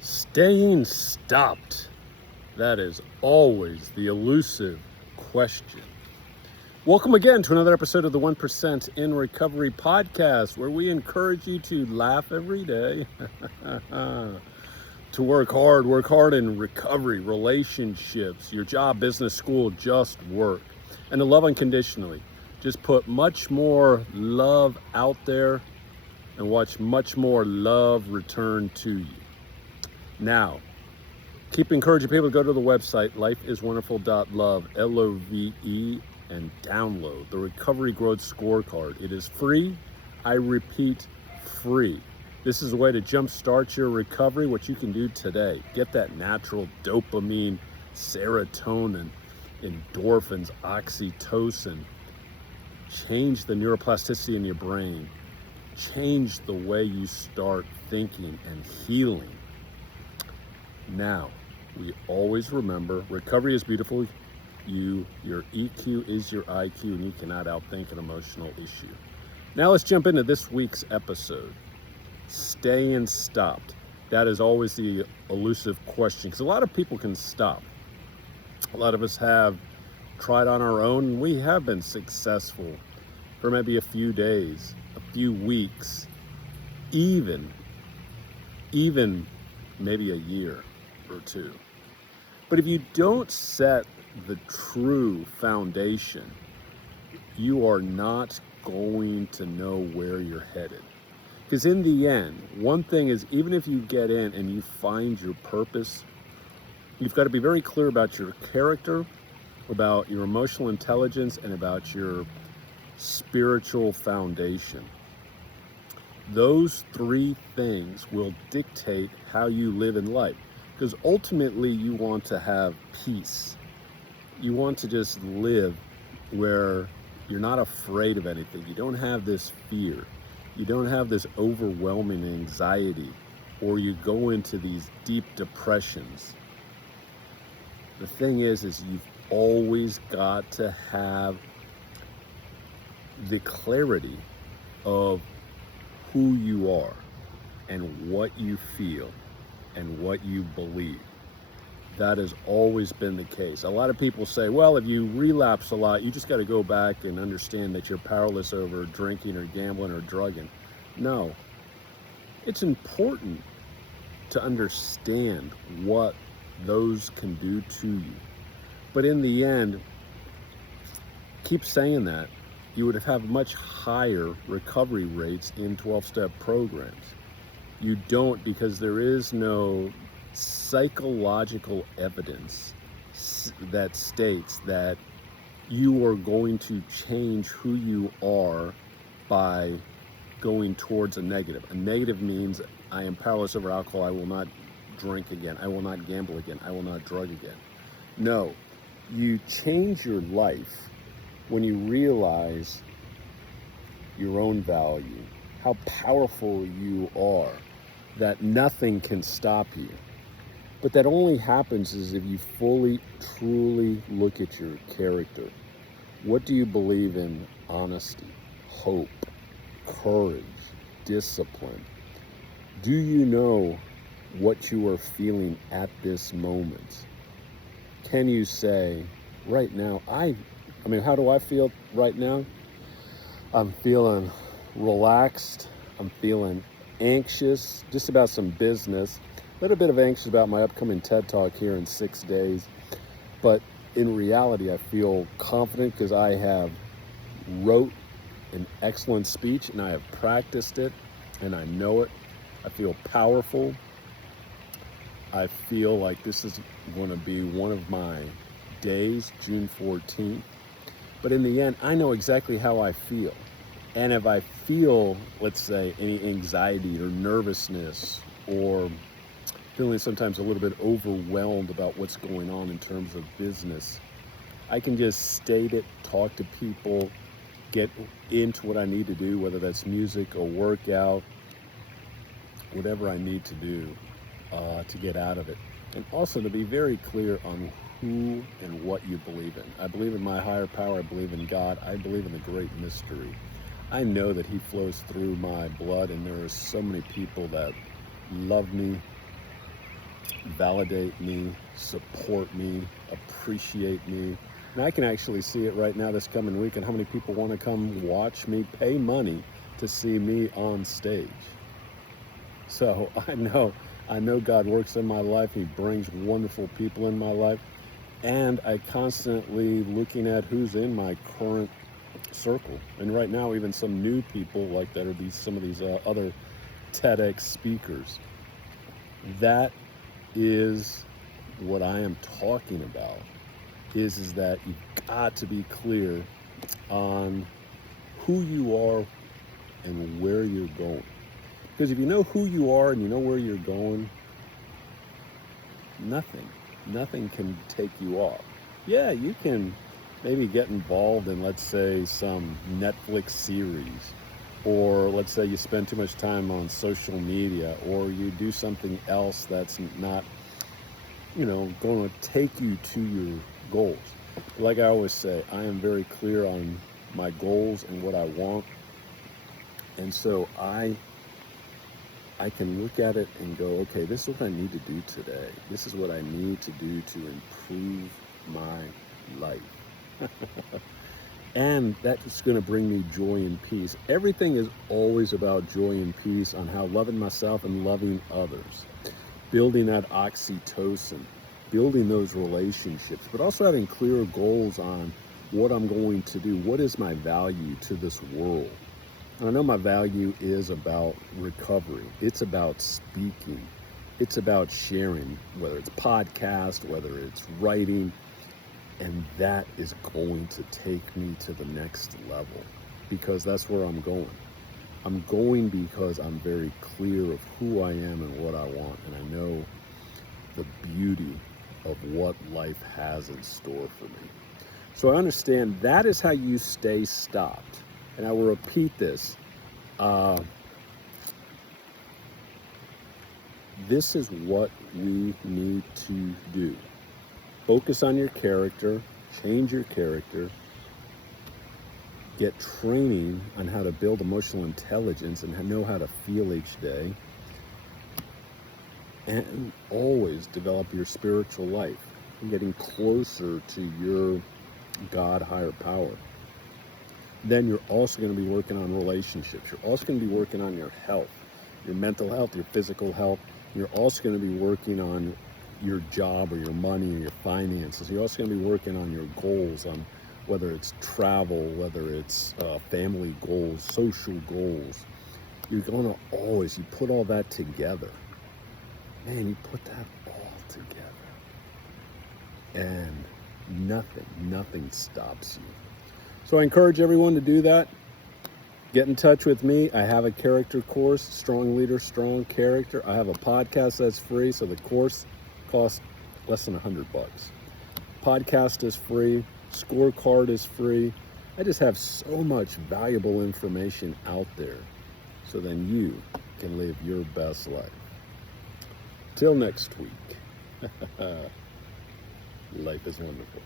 Staying stopped. That is always the elusive question. Welcome again to another episode of the 1% in Recovery podcast, where we encourage you to laugh every day, to work hard in recovery, relationships, your job, business, school, just work, and to love unconditionally. Just put much more love out there and watch much more love return to you. Now, keep encouraging people to go to the website, Is Wonderful.Love, Love, and download the Recovery Growth Scorecard. It is free. I repeat, free. This is a way to jumpstart your recovery, what you can do today. Get that natural dopamine, serotonin, endorphins, oxytocin. Change the neuroplasticity in your brain. Change the way you start thinking and healing. Now, we always remember, recovery is beautiful. Your EQ is your IQ, and you cannot outthink an emotional issue. Now let's jump into this week's episode. Staying stopped. That is always the elusive question, because a lot of people can stop. A lot of us have tried on our own, and we have been successful for maybe a few days, a few weeks, even maybe a year or two. But if you don't set the true foundation, you are not going to know where you're headed. Because in the end, one thing is, even if you get in and you find your purpose, you've got to be very clear about your character, about your emotional intelligence, and about your spiritual foundation. Those three things will dictate how you live in life. Because ultimately you want to have peace. You want to just live where you're not afraid of anything. You don't have this fear. You don't have this overwhelming anxiety, or you go into these deep depressions. The thing is you've always got to have the clarity of who you are and what you feel and what you believe. That has always been the case. A lot of people say, well, if you relapse a lot, you just got to go back and understand that you're powerless over drinking or gambling or drugging. No. It's important to understand what those can do to you. But in the end, keep saying that, you would have much higher recovery rates in 12-step programs. You don't, because there is no psychological evidence that states that you are going to change who you are by going towards a negative. A negative means I am powerless over alcohol, I will not drink again, I will not gamble again, I will not drug again. No, you change your life when you realize your own value, how powerful you are, that nothing can stop you. But that only happens is if you fully, truly look at your character. What do you believe in? Honesty, hope, courage, discipline. Do you know what you are feeling at this moment? Can you say, right now, how do I feel right now? I'm feeling relaxed. I'm feeling anxious, just about some business. A little bit of anxious about my upcoming TED Talk here in 6 days. But in reality, I feel confident because I have wrote an excellent speech and I have practiced it and I know it. I feel powerful. I feel like this is going to be one of my days, June 14th. But in the end, I know exactly how I feel. And if I feel, let's say, any anxiety or nervousness or feeling sometimes a little bit overwhelmed about what's going on in terms of business, I can just state it, talk to people, get into what I need to do, whether that's music or workout, whatever I need to do to get out of it. And also to be very clear on who and what you believe in. I believe in my higher power. I believe in God. I believe in the great mystery. I know that he flows through my blood, and there are so many people that love me validate me, support me, appreciate me. And I can actually see it right now this coming week and how many people want to come watch me, pay money to see me on stage. So I know God works in my life. He brings wonderful people in my life. And I constantly looking at who's in my current circle. And right now, even some new people like that, or some of these other TEDx speakers. That is what I am talking about, is that you've got to be clear on who you are and where you're going. Because if you know who you are and you know where you're going, nothing can take you off. Yeah, you can maybe get involved in, let's say, some Netflix series, or let's say you spend too much time on social media, or you do something else that's not, going to take you to your goals. Like I always say, I am very clear on my goals and what I want. And so I can look at it and go, okay, this is what I need to do today. This is what I need to do to improve my life. And that's going to bring me joy and peace. Everything is always about joy and peace, on how loving myself and loving others, building that oxytocin, building those relationships, but also having clear goals on what I'm going to do. What is my value to this world? And I know my value is about recovery. It's about speaking. It's about sharing, whether it's podcast, whether it's writing. And that is going to take me to the next level, because that's where I'm going. I'm going because I'm very clear of who I am and what I want. And I know the beauty of what life has in store for me. So I understand that is how you stay stopped. And I will repeat this. This is what we need to do. Focus on your character, change your character, get training on how to build emotional intelligence and know how to feel each day, and always develop your spiritual life, getting closer to your God, higher power. Then you're also going to be working on relationships. You're also going to be working on your health, your mental health, your physical health. You're also going to be working on your job or your money or your finances. You're also going to be working on your goals, on whether it's travel, whether it's family goals, social goals. You're going to always, you put all that together. Man, you put that all together. And nothing stops you. So I encourage everyone to do that. Get in touch with me. I have a character course, Strong Leader, Strong Character. I have a podcast that's free, so the course costs less than $100. Podcast is free. Scorecard is free. I just have so much valuable information out there, so then you can live your best life. Till next week. Life is wonderful.